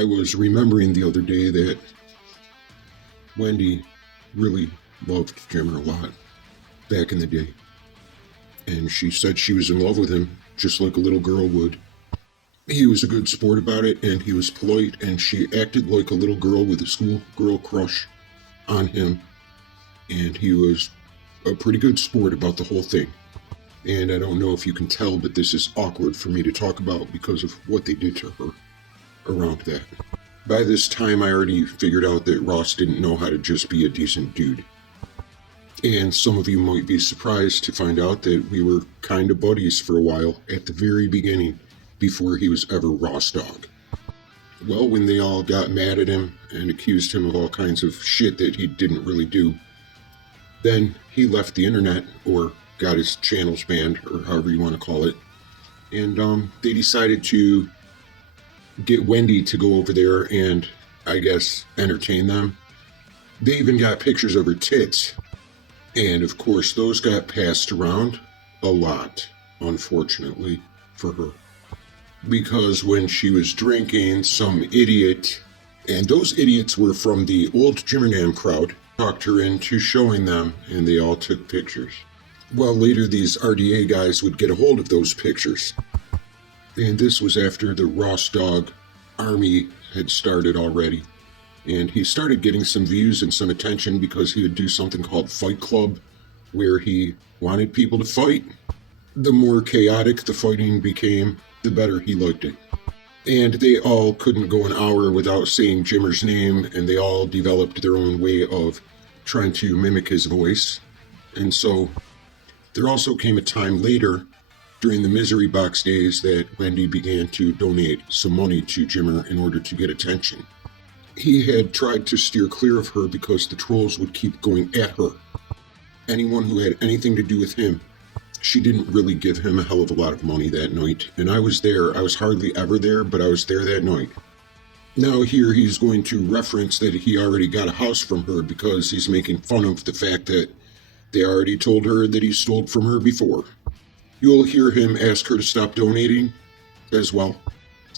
I was remembering the other day that Wendy really loved Jimmer a lot back in the day. And she said she was in love with him, just like a little girl would. He was a good sport about it, and he was polite, and she acted like a little girl with a schoolgirl crush on him. And he was a pretty good sport about the whole thing. And I don't know if you can tell, but this is awkward for me to talk about because of what they did to her around that. By this time, I already figured out that Ross didn't know how to just be a decent dude. And some of you might be surprised to find out that we were kind of buddies for a while at the very beginning, before he was ever Ross Dog. Well, when they all got mad at him and accused him of all kinds of shit that he didn't really do, then he left the internet, or got his channels banned, or however you want to call it, and they decided to get Wendy to go over there and, I guess, entertain them. They even got pictures of her tits, and of course those got passed around a lot, unfortunately, for her. Because when she was drinking, some idiot, and those idiots were from the old Jimmernam crowd, talked her into showing them, and they all took pictures. Well, later these RDA guys would get a hold of those pictures. And this was after the Ross Dog army had started already. And he started getting some views and some attention because he would do something called Fight Club, where he wanted people to fight. The more chaotic the fighting became, the better he liked it. And they all couldn't go an hour without saying Jimmer's name, and they all developed their own way of trying to mimic his voice. And so there also came a time later, during the Misery Box days, that Wendy began to donate some money to Jimmer in order to get attention. He had tried to steer clear of her because the trolls would keep going at her. Anyone who had anything to do with him. She didn't really give him a hell of a lot of money that night, and I was there. I was hardly ever there, but I was there that night. Now here he's going to reference that he already got a house from her because he's making fun of the fact that they already told her that he stole from her before. You'll hear him ask her to stop donating as well,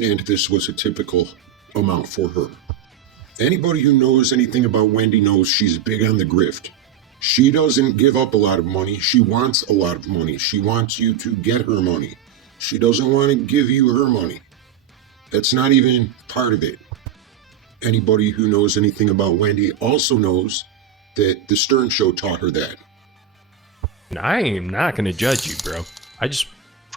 and this was a typical amount for her. Anybody who knows anything about Wendy knows she's big on the grift. She doesn't give up a lot of money. She wants a lot of money. She wants you to get her money. She doesn't want to give you her money. That's not even part of it. Anybody who knows anything about Wendy also knows that the Stern Show taught her that. I am not going to judge you, bro.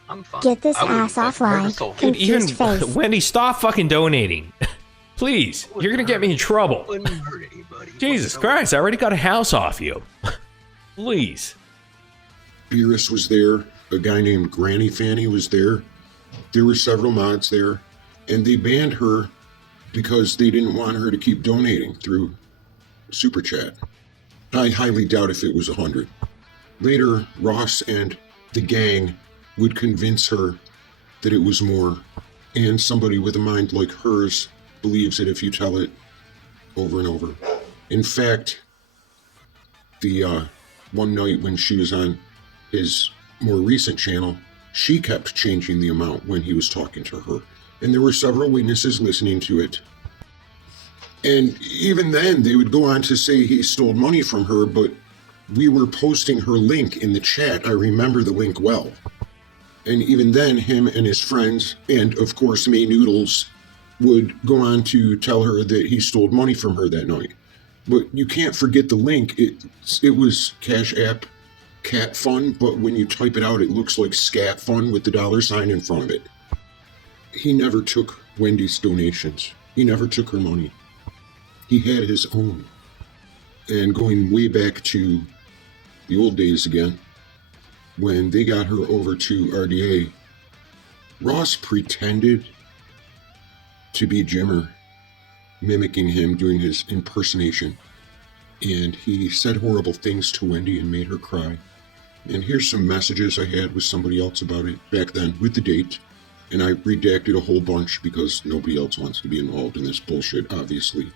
I'm fine. Get this ass offline. Dude, even face. Wendy, stop fucking donating. Please, you're going to get me in trouble. Wouldn't hurt anybody. Jesus Christ, I already got a house off you. Please. Beerus was there. A guy named Granny Fanny was there. There were several mods there. And they banned her because they didn't want her to keep donating through Super Chat. I highly doubt if it was 100. Later, Ross and the gang would convince her that it was more. And somebody with a mind like hers believes it if you tell it over and over. In fact, the one night when she was on his more recent channel, she kept changing the amount when he was talking to her. And there were several witnesses listening to it. And even then, they would go on to say he stole money from her, but we were posting her link in the chat. I remember the link well. And even then, him and his friends, and of course May Noodles, would go on to tell her that he stole money from her that night. But you can't forget the link. It was Cash App Cat Fun, but when you type it out, it looks like Scat Fun with the $sign in front of it. He never took Wendy's donations. He never took her money. He had his own. And going way back to the old days again, when they got her over to RDA, Ross pretended to be Jimmer, mimicking him, doing his impersonation. And he said horrible things to Wendy and made her cry. And here's some messages I had with somebody else about it back then with the date. And I redacted a whole bunch because nobody else wants to be involved in this bullshit, obviously.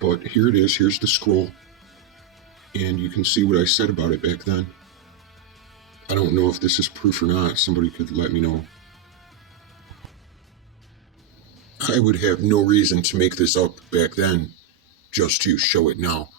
But here it is. Here's the scroll. And you can see what I said about it back then. I don't know if this is proof or not. Somebody could let me know. I would have no reason to make this up back then, just to show it now.